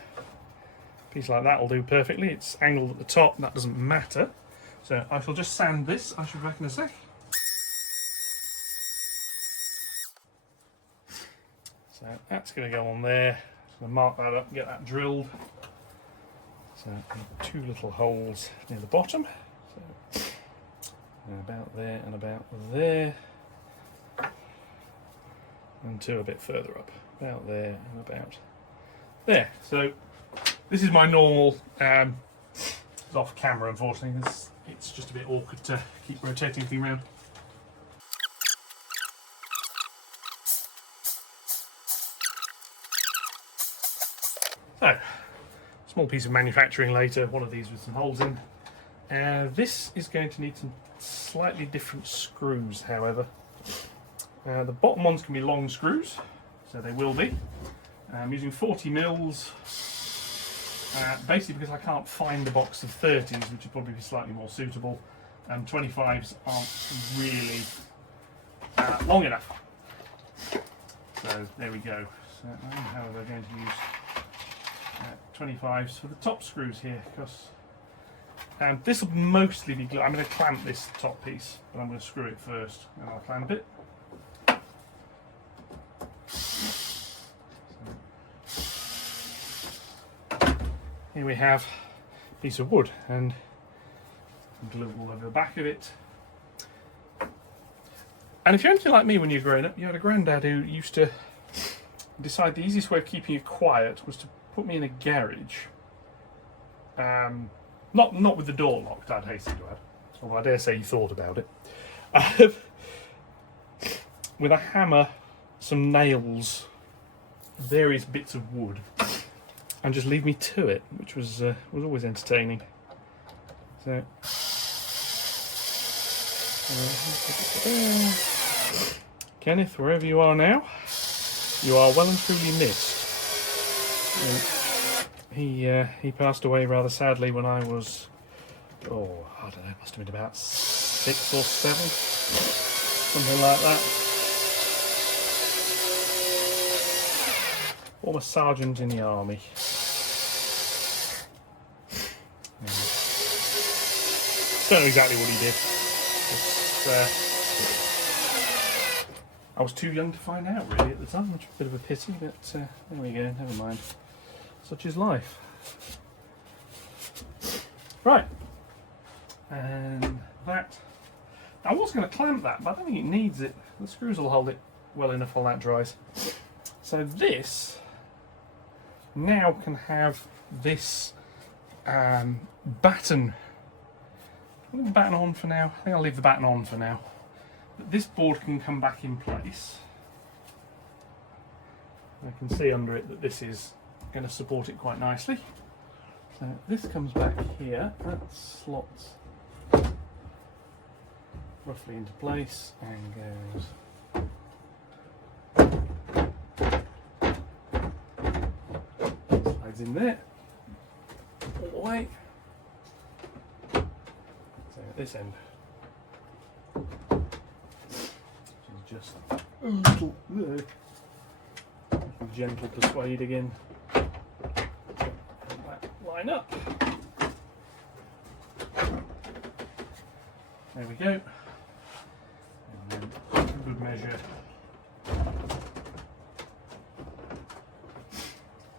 piece like that will do perfectly. It's angled at the top, that doesn't matter. So I shall just sand this, I should reckon, a sec. So that's going to go on there. I'm going to mark that up and get that drilled. So two little holes near the bottom. So about there and about there. And two a bit further up, about there and about there. So this is my normal, it's off camera unfortunately, it's just a bit awkward to keep rotating things around. So, small piece of manufacturing later, one of these with some holes in. This is going to need some slightly different screws, however. The bottom ones can be long screws, so they will be. I'm using 40 mils, basically because I can't find a box of 30s, which would probably be slightly more suitable, and 25s aren't really long enough. So there we go. So I'm, however, going to use 25s for the top screws here, because this will mostly be glue. I'm going to clamp this top piece, but I'm going to screw it first, and I'll clamp it. Here we have a piece of wood and glue all over the back of it. And if you're anything like me when you're growing up, you had a granddad who used to decide the easiest way of keeping you quiet was to put me in a garage. Not with the door locked, I'd hasten to add, although I dare say he thought about it. With a hammer, some nails, various bits of wood, and just leave me to it, which was always entertaining. So, Kenneth, wherever you are now, you are well and truly missed. He passed away rather sadly when I was, I don't know, must have been about 6 or 7, something like that. Former sergeant in the army. Don't know exactly what he did. I was too young to find out really at the time, which is a bit of a pity, but there we go, never mind. Such is life. Right, and that, I was going to clamp that, but I don't think it needs it. The screws will hold it well enough while that dries. So this now can have this batten. I'll leave the batten on for now. I think I'll leave the batten on for now. But this board can come back in place. I can see under it that this is going to support it quite nicely. So this comes back here, that slots roughly into place and goes, slides in there, all the way. So at this end, which is just a little gentle persuade again. Line up. There we go. And then, for good measure,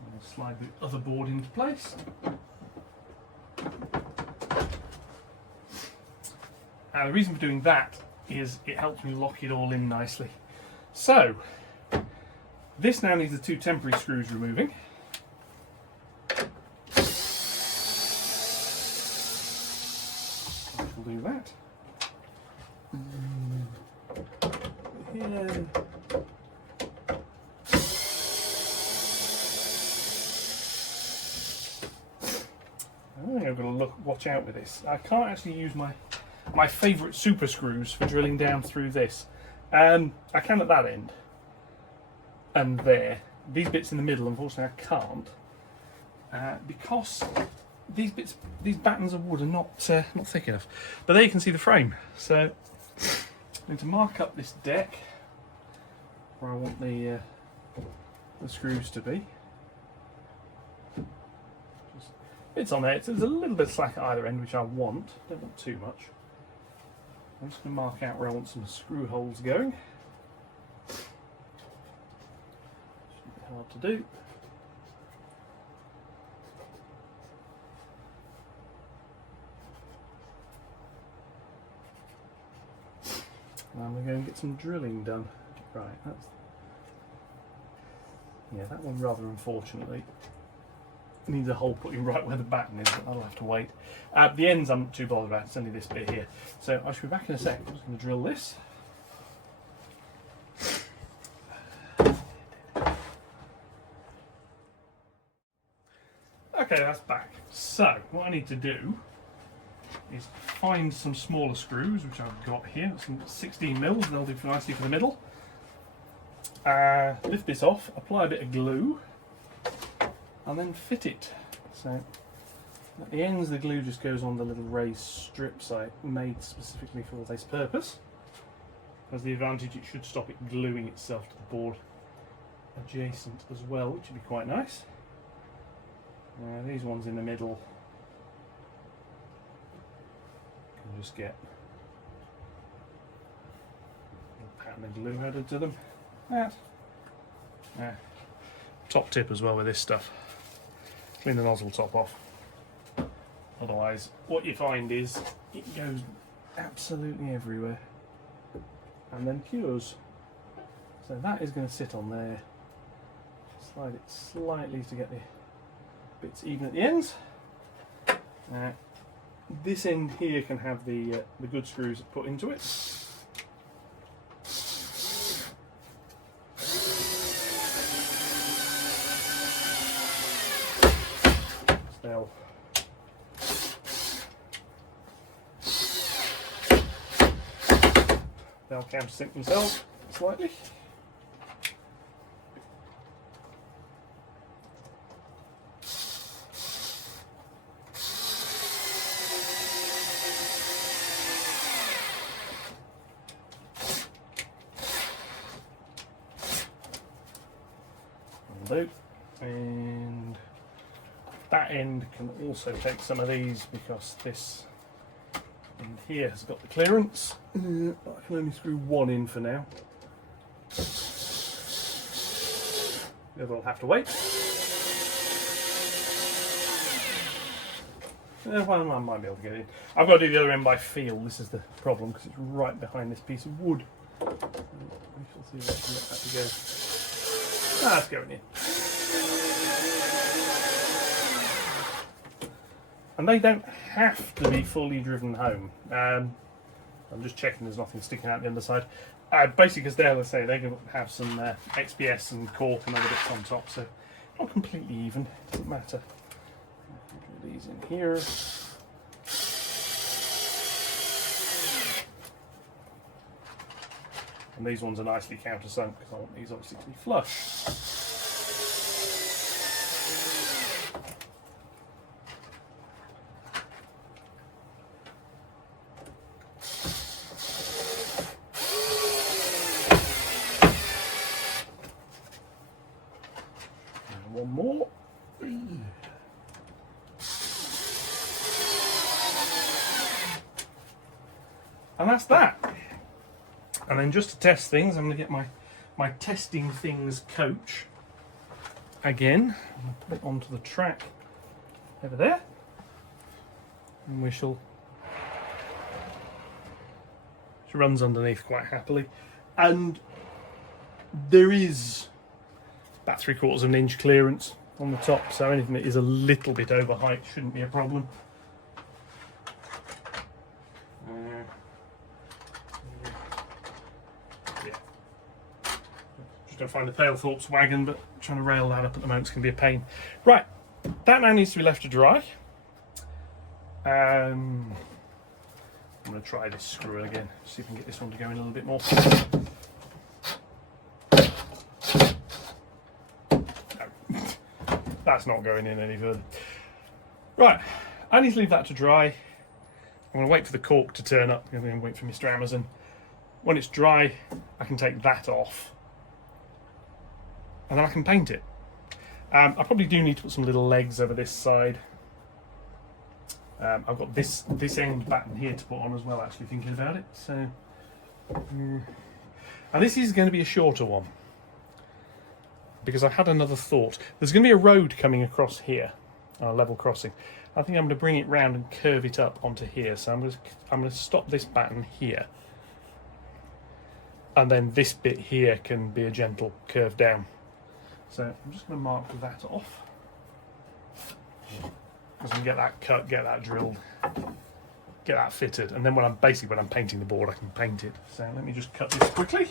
we'll slide the other board into place. The reason for doing that is it helps me lock it all in nicely. So, this now needs the 2 temporary screws removing. We'll do that. Here. I think I've got to watch out with this. I can't actually use my favourite super screws for drilling down through this. I can at that end and there. These bits in the middle, unfortunately, I can't because these battens of wood are not thick enough. But there you can see the frame. So I need to mark up this deck where I want the screws to be. Just bits on there. There's a little bit of slack at either end, which I want. Don't want too much. I'm just going to mark out where I want some screw holes going. Shouldn't be hard to do. Now I'm going to go and get some drilling done. Right, that one rather unfortunately needs a hole put in right where the batten is, but I'll have to wait. The ends I'm not too bothered about, it's only this bit here. So I shall be back in a sec. I'm just going to drill this. Okay, that's back. So what I need to do is find some smaller screws, which I've got here, some 16 mils, they'll do nicely for the middle. Lift this off, apply a bit of glue, and then fit it. So at the ends the glue just goes on the little raised strips I made specifically for this purpose. Has the advantage it should stop it gluing itself to the board adjacent as well, which would be quite nice. These ones in the middle can just get a pattern of glue added to them. Top tip as well with this stuff, clean the nozzle top off, otherwise what you find is it goes absolutely everywhere and then cures. So that is going to sit on there, slide it slightly to get the bits even at the ends. This end here can have the good screws put into it. They'll countersink themselves slightly. And that end can also take some of these because this end here has got the clearance. I can only screw one in for now. The other will have to wait. Well, I might be able to get in. I've got to do the other end by feel. This is the problem because it's right behind this piece of wood. We shall see if I can let that go. That's going in. And they don't have to be fully driven home. I'm just checking there's nothing sticking out the underside. Basically because they'll say they can have some XPS and cork and other bits on top, so not completely even, doesn't matter. Put these in here. And these ones are nicely countersunk because I want these obviously to be flush. One more. And that's that. And then just to test things, I'm going to get my testing things coach again. I'm going to put it onto the track over there. And we shall... It runs underneath quite happily. And there is about 3/4 of an inch clearance on the top, so anything that is a little bit over height shouldn't be a problem. Yeah. Just going to find the Palethorpe's wagon, but trying to rail that up at the moment is going to be a pain. Right, that now needs to be left to dry. I'm going to try this screw again, see if I can get this one to go in a little bit more. That's not going in any further. Right, I need to leave that to dry. I'm going to wait for the cork to turn up. I'm going to wait for Mr. Amazon. When it's dry, I can take that off. And then I can paint it. I probably do need to put some little legs over this side. I've got this end batten here to put on as well, actually, thinking about it. So, and this is going to be a shorter one. Because I had another thought. There's going to be a road coming across here, a level crossing. I think I'm going to bring it round and curve it up onto here. So I'm going to stop this batten here, and then this bit here can be a gentle curve down. So I'm just going to mark that off. Because I can get that cut, get that drilled, get that fitted, and then when I'm painting the board, I can paint it. So let me just cut this quickly.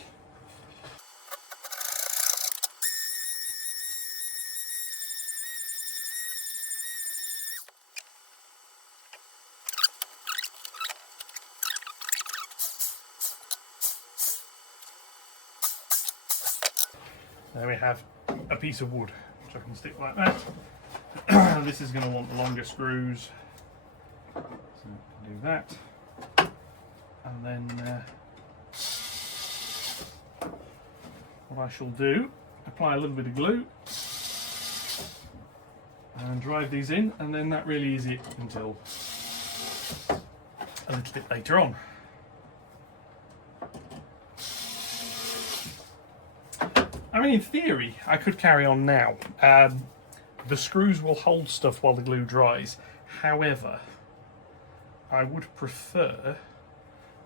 There we have a piece of wood, which I can stick like that. This is going to want the longer screws, so I can do that. And then what I shall do, apply a little bit of glue and drive these in, and then that really is it until a little bit later on. I mean, in theory, I could carry on now. The screws will hold stuff while the glue dries. However, I would prefer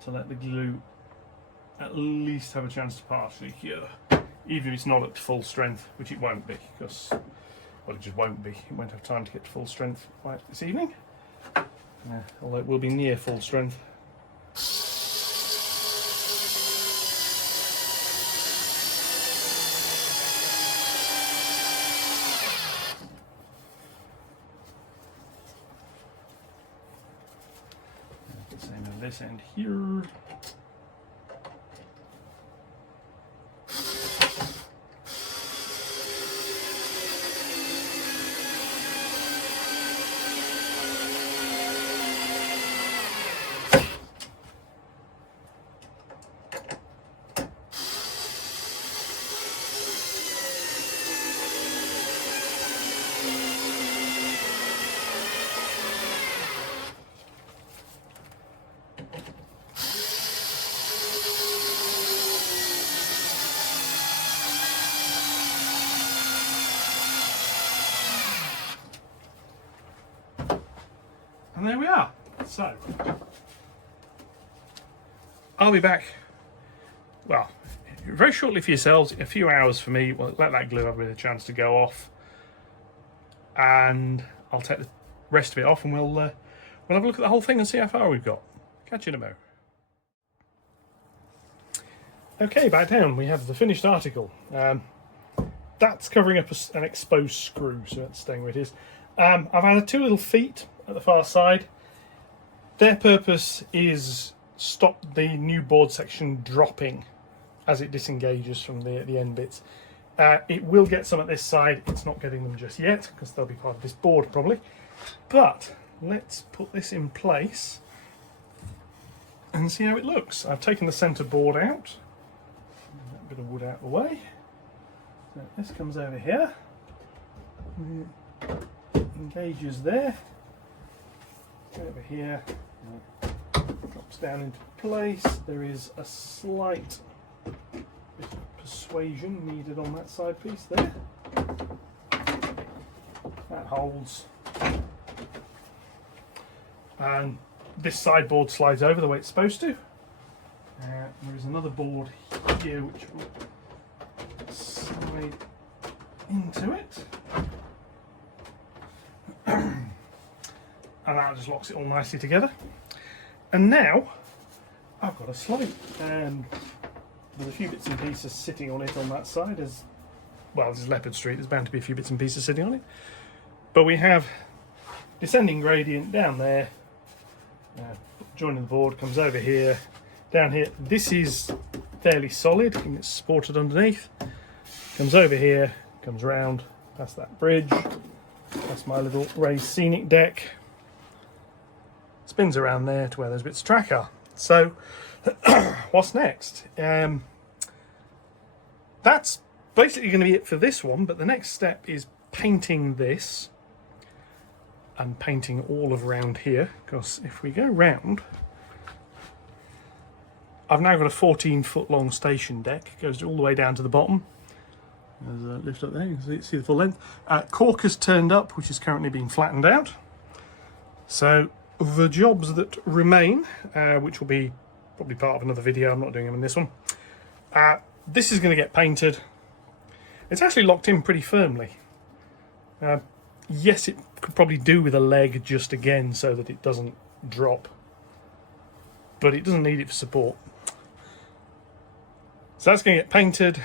to let the glue at least have a chance to partially cure, even if it's not at full strength, which it won't be, because, well, it just won't be. It won't have time to get to full strength like this evening, although it will be near full strength. Same as this end here. And there we are. So, I'll be back, well, very shortly for yourselves, a few hours for me. Well, let that glue have a chance to go off, and I'll take the rest of it off, and we'll have a look at the whole thing and see how far we've got. Catch you in a mo. Okay, back down. We have the finished article. That's covering up an exposed screw, so that's staying where it is. I've added two little feet at the far side. Their purpose is stop the new board section dropping as it disengages from the end bits. It will get some at this side. It's not getting them just yet because they'll be part of this board probably. But let's put this in place and see how it looks. I've taken the centre board out. A bit of wood out of the way. So this comes over here. Engages there. Over here, drops down into place. There is a slight bit of persuasion needed on that side piece there. That holds. And this sideboard slides over the way it's supposed to. There is another board here which will slide into it. And that just locks it all nicely together. And now I've got a slide, and there's a few bits and pieces sitting on it on that side. As well, this is Leopard Street, there's bound to be a few bits and pieces sitting on it. But we have descending gradient down there, joining the board, comes over here, down here. This is fairly solid, and it's supported underneath. Comes over here, comes round past that bridge. That's my little raised scenic deck. Spins around there to where those bits of track are. So, what's next? That's basically going to be it for this one, but the next step is painting this and painting all of around here, because if we go round, I've now got a 14-foot long station deck. It goes all the way down to the bottom. There's a lift up there, you can see the full length. Cork has turned up, which is currently being flattened out. So the jobs that remain, which will be probably part of another video, I'm not doing them in this one. This is going to get painted. It's actually locked in pretty firmly. Yes, it could probably do with a leg just again so that it doesn't drop. But it doesn't need it for support. So that's going to get painted.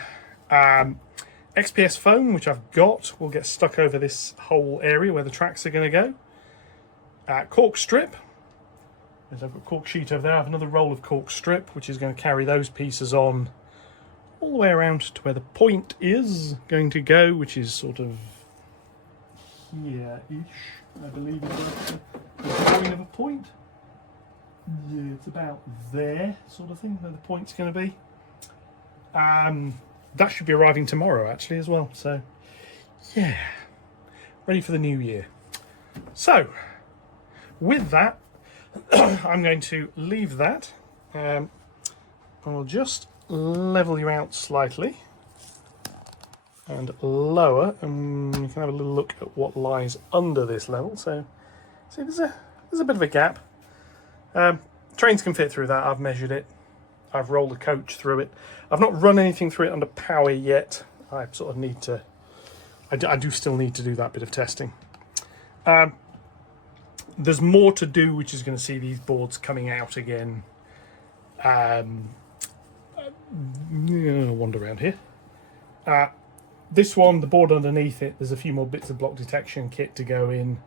XPS foam, which I've got, will get stuck over this whole area where the tracks are going to go. Cork strip. There's a cork sheet over there. I have another roll of cork strip, which is going to carry those pieces on all the way around to where the point is going to go, which is sort of here-ish, I believe is the drawing of a point. Yeah, it's about there, sort of thing, where the point's going to be. That should be arriving tomorrow, actually, as well. So, yeah, ready for the new year. So, with that, I'm going to leave that. I'll just level you out slightly and lower, and you can have a little look at what lies under this level. So, see, there's a bit of a gap. Trains can fit through that. I've measured it. I've rolled a coach through it. I've not run anything through it under power yet. I sort of need to. I do still need to do that bit of testing. There's more to do, which is going to see these boards coming out again. Wander around here. This one, the board underneath it, there's a few more bits of block detection kit to go in.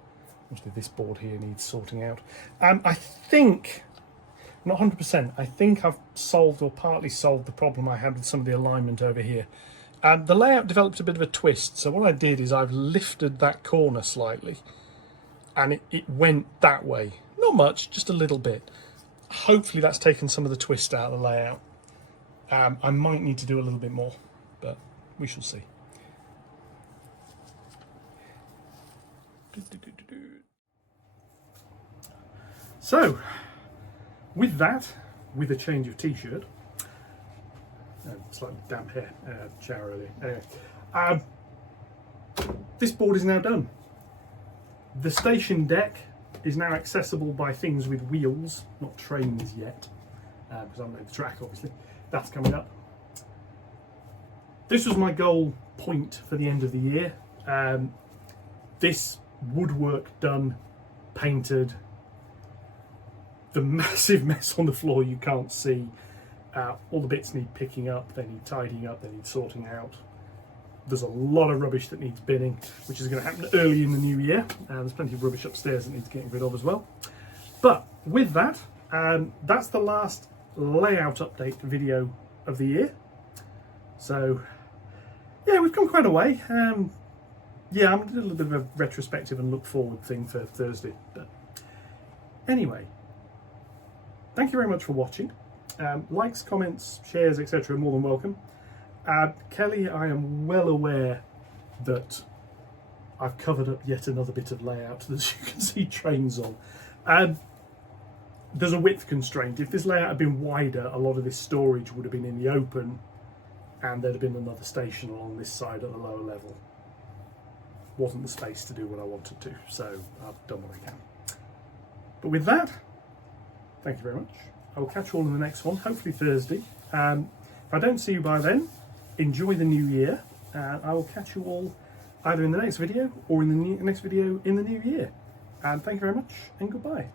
Obviously, this board here needs sorting out. I think, not 100%, I think I've solved or partly solved the problem I had with some of the alignment over here. The layout developed a bit of a twist. So what I did is I've lifted that corner slightly, and it went that way. Not much, just a little bit. Hopefully that's taken some of the twist out of the layout. I might need to do a little bit more, but we shall see. So, with that, with a change of t-shirt, slightly damp hair, shower earlier. Anyway, this board is now done. The station deck is now accessible by things with wheels, not trains yet, because I haven't made the track, obviously. That's coming up. This was my goal point for the end of the year. This woodwork done, painted, the massive mess on the floor you can't see. All the bits need picking up, they need tidying up, they need sorting out. There's a lot of rubbish that needs binning, which is going to happen early in the new year. There's plenty of rubbish upstairs that needs getting rid of as well. But with that, that's the last layout update video of the year. So, yeah, we've come quite a way. Yeah, I'm going to do a little bit of a retrospective and look forward thing for Thursday. But anyway, thank you very much for watching. Likes, comments, shares, etc. are more than welcome. Kelly, I am well aware that I've covered up yet another bit of layout, as you can see trains on. There's a width constraint. If this layout had been wider, a lot of this storage would have been in the open, and there'd have been another station along this side at the lower level. Wasn't the space to do what I wanted to, so I've done what I can. But with that, thank you very much. I will catch you all in the next one, hopefully Thursday. If I don't see you by then, enjoy the new year. I will catch you all either in the next video or in the next video in the new year. And thank you very much, and goodbye.